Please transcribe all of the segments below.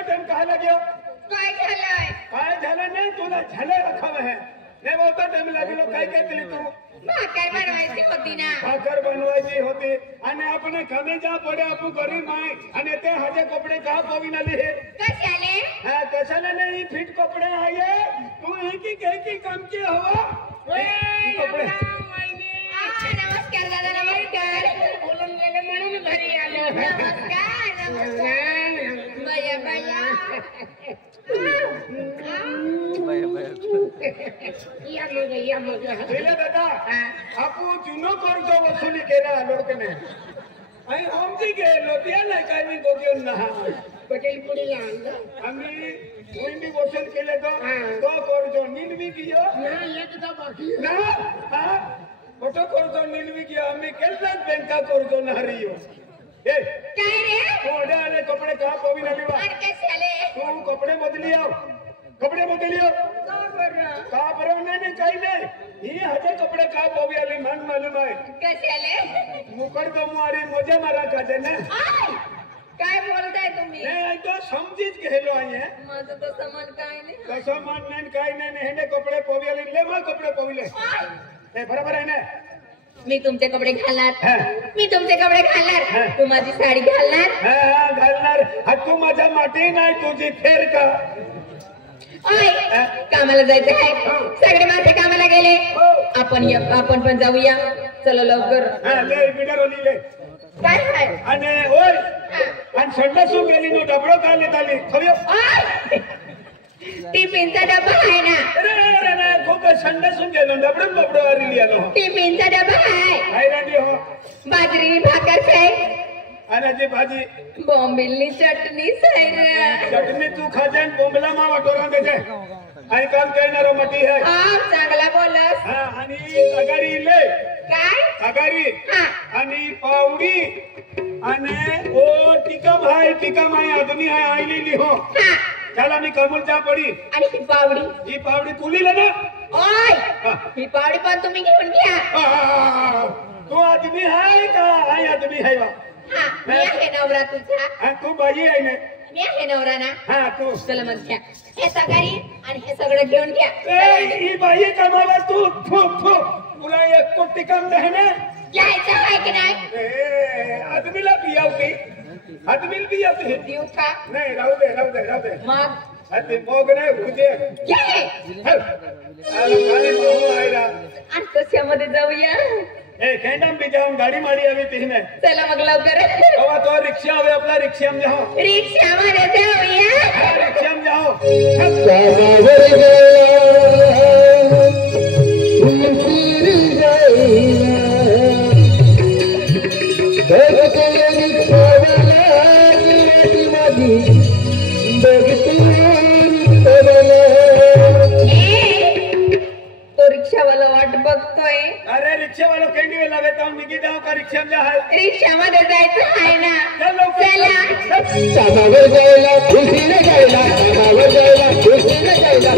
एवढा टाइम कहा लगे काय झालंय काय झालं नाही तुला झालं रखाव है नाही बहुता टाइम लागलो काय काय केली तू भाकर बनवायची होती ना भाकर बनवायची होती आणि आपण कमी जा पडे आपण गरीब आहे आणि ते हाजे कपडे का पविन आले हे कशाले हा कशाला नाही फिट कपडे आहे तू एक काम की हवा कपडे नमस्कार दादा नमस्कार बोलून गेले म्हणून घरी आलो नमस्कार बया बया या मग दादा आपण जुनो कर्ज वसुली केला लोक ने आणि आमची गेलो ते नाही काय मी गोगेल ना पटेल पुढे आणलं आम्ही कोणी वसूल केले तो कर्ज निलवी कियो ना एकदा बाकी ना हा मोठं कर्ज निलवी कियो आम्ही केलंच बँका कर्ज नारियो ए काय रे थोडे आले कपडे का पवी आले वा कशाले तू कपडे बदली आओ का बरं नाही काही नाही ही हजे कपडे का पवी आली मान मालूम आहे कशाले मुकड गमवारी मजा मारा का ना काय बोलताय तुम्ही नाही तो समजीच गेलो आहे माझं तसं मन काय नाही कसं मान नाही काय नाही हेने कपडे पवी आले ले मग कपडे पविले हे बरोबर आहे ना मी तुमचे कपडे घालणार मी तुमचे कपडे घालणार तू माझी साडी घालणार घालणार तू माझ्या माटी नाही तुझी फेर का कामाला जायचं आहे सगळे माणसे कामाला गेले आपण पण जाऊया चला लवकर काय आहे आणि होय आणि संडासू गेली नो डबडो का लेत आली टिफिनचा डबा आहे ना अरे खूप संडासून गेलो डबडून डबडो आली आलो टिफिनचा डबा आहे हो बाजरीनी भाकर आहे आणि भाजी बॉम्बिलनी चटणी चटणी तू खाते बोंबला मा वाटोरा देते आणि काम करणारो मटी है चांगला बोलस आणि अगारी ले काय अगारी आणि पावडी आणि ओ टिका माय आदमी है आईली लिहो चला मी कमल जा पडी आणि ही पावडी कुलीला ना ओय ही पावडी पण तुम्ही घेऊन घ्या तू आदमी है का आई आदमी है वा मी आहे नवरा तुझा तू बाई आहे ना मी आहे नवरा ना हा तू चला मग घ्या हे सगळी आणि हे सगळं घेऊन घ्या ही बाई कमावा तू तुला एक कोटी काम दे ना घ्यायचं आहे की नाही आदमीला बियाव की आदमीला बियाव की देऊ का नाही राहू दे मग ते मोग नाही होते घे आणि कशामध्ये जाऊया खेंडम भी जाऊन गाड़ी मारी अभी तीन है चला मग लवकर तो रिक्शा हवे अपना रिक्शा में जाओ रिक्षामध्ये जाऊया रिक्शा में जाओ रिक्षावाला वाट बघतोय अरे रिक्षावाला केंडी वेला वेता निघी जाऊ का रिक्षा में आहे रिक्षामध्ये जायचं आहे ना चला कामावर जायला खुशीने जायला कामावर जायला खुशीने जायला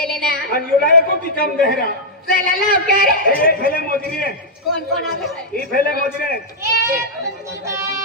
गेले ना आणि युला एको टिकम गहरा चला लवकर ए फेले मोजरी आहे कोण कोण आलं ही फेले मोजरी आहे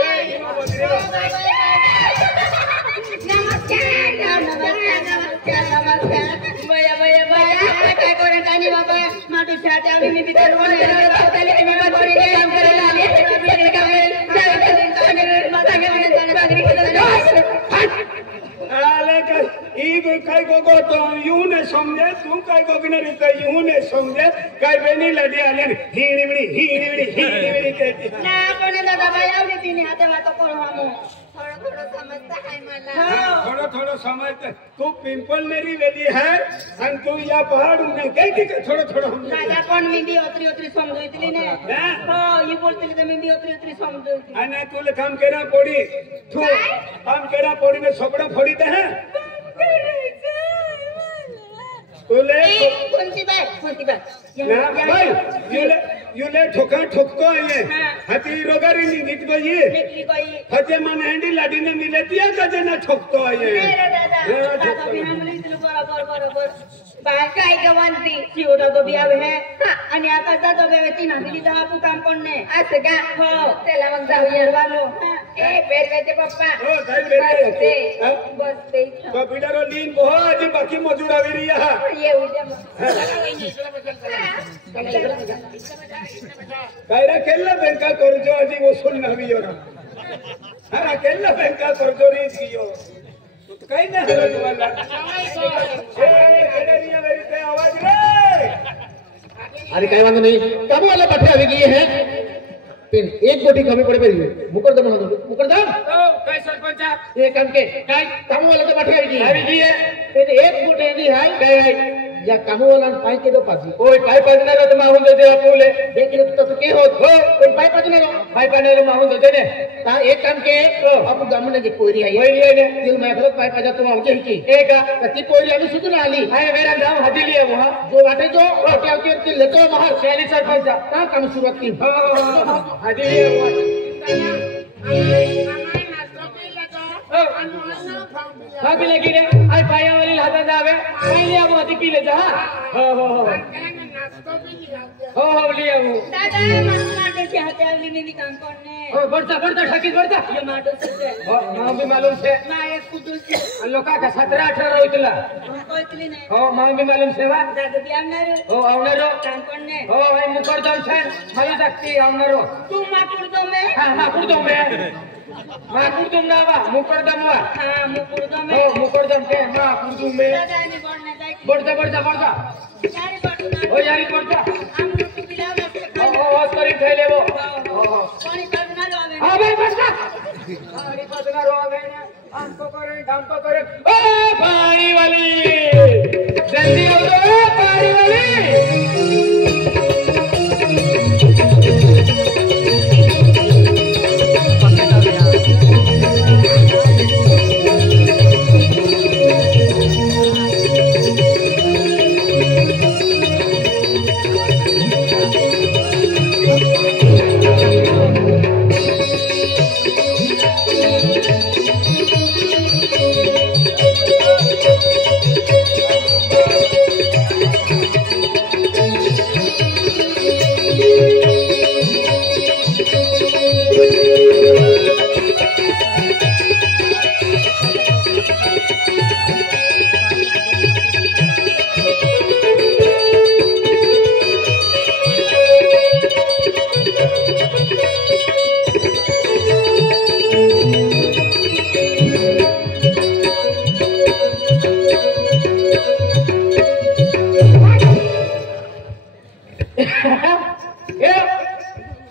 ए ही मोजरी नमस्कार बया बया बया काय करून आणि बाबा माटू छाते आम्ही मी तिथे रोड काम करायला आले का ई काय गो तो यू ने समझे तू काय गोगिना रे तो यू ने समझे काय बेनी लडी आले हिणी कहती ना कोणी दादा बाई आवडी तिने हाते वाटो करू आमो थोडं समजता काय मला थोड़ा समझते तू पिंपल मेरी वेली है आणि तू या पहाड़ में काय की थोड़ा हम दादा कोण मेंदी ओत्री समजूतली ने हो ही बोलतली तर मेंदी ओत्री समजूतली आणि तुला काम केरा पोडी तू काम केरा पोडी में सोपड़ा फोड़ी दे है तुले कोणती बाय ना भाई युले ठोको ये हाथी रोगारी नीत गई निकली कोई फते मन हंडी लाडी ने मिले दिया कजे ना ठोकतो ये दादा बिना मुली बरोबर बाय काय गवंती शिवडा गो बियावे है आणि आता जातो बेवे तीन दिली दहा तू काम कोणने असं का हो त्याला मग जाऊ येरवालो ए बेरवेचे पप्पा हो काय बेरे बस ते बिडारो लीन बहो आजी बाकी मजूरा वेरिया ये उद्या कायरा केल्ला बँका कर्ज आजी वसूल नवी योरा हा केल्ला बँका कर्ज रीच गियो काही नाही हरत तुम्हाला ए केडरिया वेरीते आवाज रे अरे काय वांग नाही कामवाला पाठी आवी गई है पेन एक गोटी कमी पड़े पड़ी मुकरदम म्हणतो मुकरदम काय सरपंच ये काम के काय कामवाला तो पाठी आवी गई है पेन एक गोटी दी है काय है या कामवाला पाय के दो पाजी ओय पाय पाजणार तो माहून दे आपले देखले तो के होत हो पण पाय पाजणार माहून दे ने ता एक काम के आपण गामने जे कोयरी आहे ने दिल मैं खरत पाय पाजा तो आमचे की एक ती कोयरी आम्ही सुधून आली हाय वेरा गाव हदिली आहे वहा जो वाटे जो रोटी आके ते लेतो महा शैली सरपंच ता काम सुरुवात की हदिली भाभी लगी रे आई पाया वाली हाथा जावे आई लिया वो अति पी ले जा हो लिया वो दादा माटे से हाते आवली ने काम कोणने हो बढ़ता ठाकी बढ़ता ये माटो से मां भी मालूम छे ना एक कुटुल से लोका का 17 18 होतला कोइतली ने हो मां भी मालूम सेवा दादा भी आवनारो हो आवनारो काम कोणने हो भाई मुकरदम छे मला शक्ति आवनारो तू माकुर दो में हां माकुरदम में माकुरदम ना वा मुकरदम वा हां मुकुर दो में हो मुकरदम के माकुरदम में दादा ने बोलने जाय बढ़ता यारी बटना हो यारी बढ़ता हम लोग बिलाव से हो करी खैले वो पानी करना लावे हां भाई बढ़ता पानी पतना रोवे ने हमको करे काम तो करे ओ पानी वाली जल्दी आओ रे पानी वाली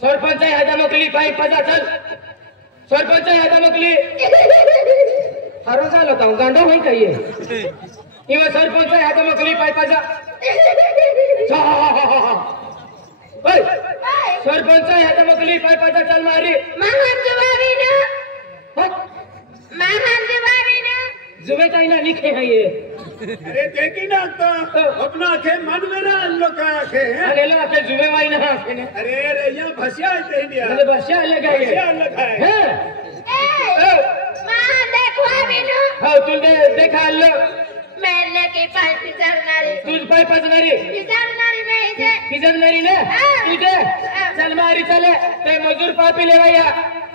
सरपंच हाता मोकली पाय पजा चल सरपंच हाता मोकली हरो झालो होता गांडो होई काय इवा सरपंच हाता मोकली पाय पजा ओय सरपंच हाता मोकली पाय पजा चल मारी महान जवाबी ना जुबे ताई ना लिखे है ये अरे देखी ना तो अपना आखे मन में ना लोग आखे हैं अरे लो आके जुबे वाई ना आखे ने अरे यहाँ भसिया है इंडिया अरे बसिया अलग है भसिया अलग है हैं महान देखो अभी ना हां तूने देखा लो मैंने की पाय पिचरणारी तुझ पाय पाजणारी पिचरणारी नाही जे पिजणारी ना तुझे चल मारी चले ते मजूर पापी लेवाया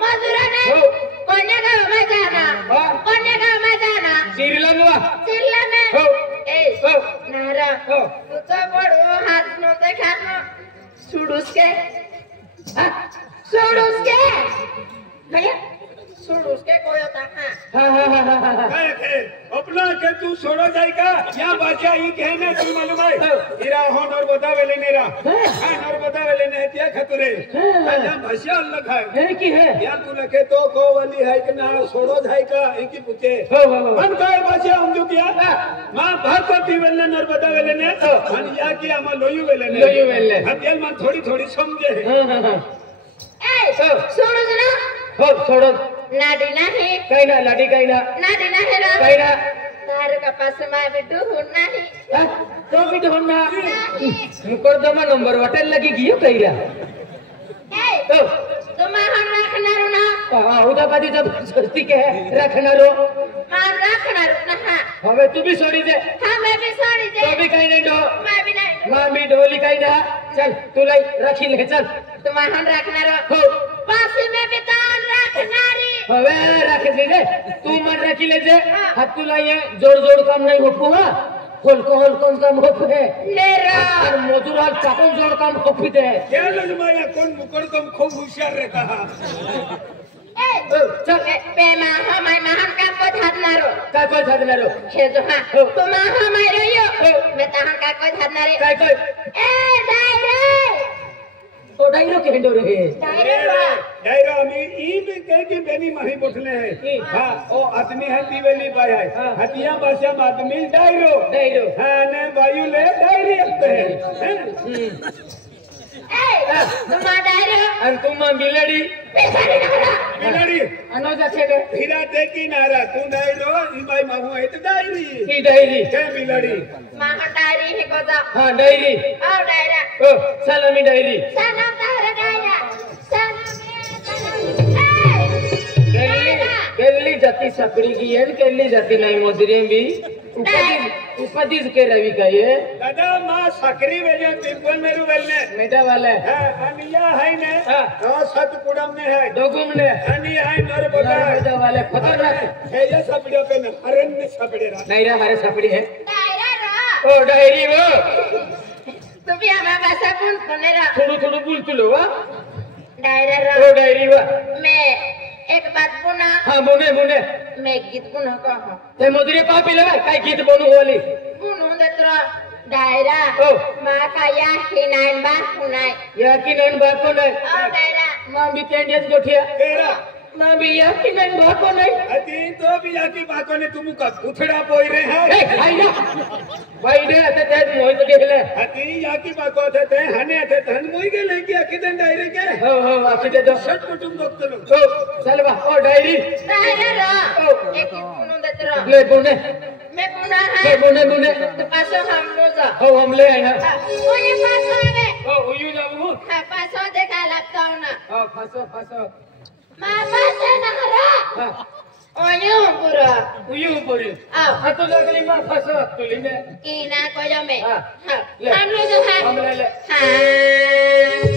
मजुराने हो. कोण्या गावात जाना हा. कोण्या गावात जाना सिरला मुआ चिल्ला में हो ए हो नारा हो तुझा बडो हात नव्हते खात सोडूस के हा सोडूस के भैया सोडूस के कोई होता हा काय है अपना के तू छोड़ो जाए का या बाजा ही कहने तू मालूम है इरा हो नर बतावेले नेरा हां नर बतावेले ने त्या खतरे या भाषा अलग है है की है या तू लखे तो को वाली है कि ना छोड़ो जाए का एक ही पूछे हो मन काय भाषा हम जो किया मां भारती वेले नर बतावेले ने आणि या की आम लोयू वेले ने लोयू वेले. हत्याल मन थोड़ी थोड़ी समझे हा ए सोडूस ना हो सोडो नाडी नाही काही ना लाडी काही ना नाडी नाही रा काही ना तार का पास मा बिटू हुन नाही हा? तो भी ढोन ना मुकरदमा नंबर वाटेल लगी गियो कहिरा ए तो तुम्हा हम राखणार ना उदाबादी जब सस्ती के रखनारो हम राखणार ना हा हवे तू भी सोडी दे हा मैं भी सोडी तो दे भी काही नाही डो मैं भी नाही मां भी ढोली काही ना चल तुला राखी ले चल तुम्हा हम राखणार हो पासी में भी तान राखणारी हवे राख दे रे तू मन राखी ले जे हात तुला ये जोड काम नाही होपू हा होल काम होपू है नेरा और मजुराल चाकून जोड काम होपी दे क्या लजमाया कौन मुकरदम खूब होशियार रहता है ए चल पे मा हमाय महान काम को धारणारो काय काय झाडणारो हे जो हा तुम्हा हमाय रहियो मैं तहां का को धारणारे काय काय ए डायरे तो डायरो के हेंडो रे डायरे बा डायरा में ई भी कह के बेनी माही बोठले है हां ओ आदमी है दिवेली बाय है हतिया भाषा में आदमी डायरो हां ने वायु ले डायरी लगते हैं ए तुम्हा डायरे आणि तू मग बिलडी पेसारी नगरा बिलड़ी अनो जाचे गे फिरा देखी नारा तू डायरो ई बाई माहू है तो डायरी ही डायरी के बिलड़ी महा डायरी हे को जा हां डायरी ओ डायरा ओ सलामी डायरी सनम तार डायरा केली जाती सापडी की येन केली जाती नाही मजुरी भी उपदिस के रवि का ये दादा मां सकरी वेले पिंपल मेरू वेले मेटा वाला हां अनिया है ने हां तो सतपुड़म में है दोगुम ने अनि है नरबदा मेटा वाले खतरनाक है ये सबड़े पे न हरन में सबड़े रहा नहीं रे हमारे सापडी है डायरा रा ओ डायरी वो तुम्ही आम्हा भाषा कोण रा थोडं बोलतो वा डायरा रा ओ डायरी वा मैं एक बात पुन्हा हां मुने मैं गीत पुन्हा कहा ते मजुरी पापी लगा काय गीत बनू वाली पुन्हा देत्र डायरा ओ मा काया हिनान बा पुनाय या की नन बाप को नाही ओ डायरा मां भी तेंडियस गोठिया तेरा मां भी या की नन बाप को नाही अति तो भी आकी बातों ने तुम का उठड़ा पोई रहे हैं ए खाई ना भाई दे ते ते मोहित देखले अति आकी बातों थे हने थे धन मुई के लेके आकी दन डायरे के हो आखी दे दो सट कुटुंब डॉक्टर ओ चल बा ओ डायरी डायरा रा ओ एक पुन्हा देत्र ले बोने मैं पुन्हा ले है बोने तो पासो हम लोग हो हम ले आए ना ओए पासो आवे ओ उयू जाऊ हा पासो देखा लगता हूं ना ओ फसो मा पासे नगरा हां ओयो पूरा उयू पड़ी आओ हां तो लगली मां फसो तुली में कीना को जो में हाँ, हाँ ले। हम लोग जो है हम ले हाँ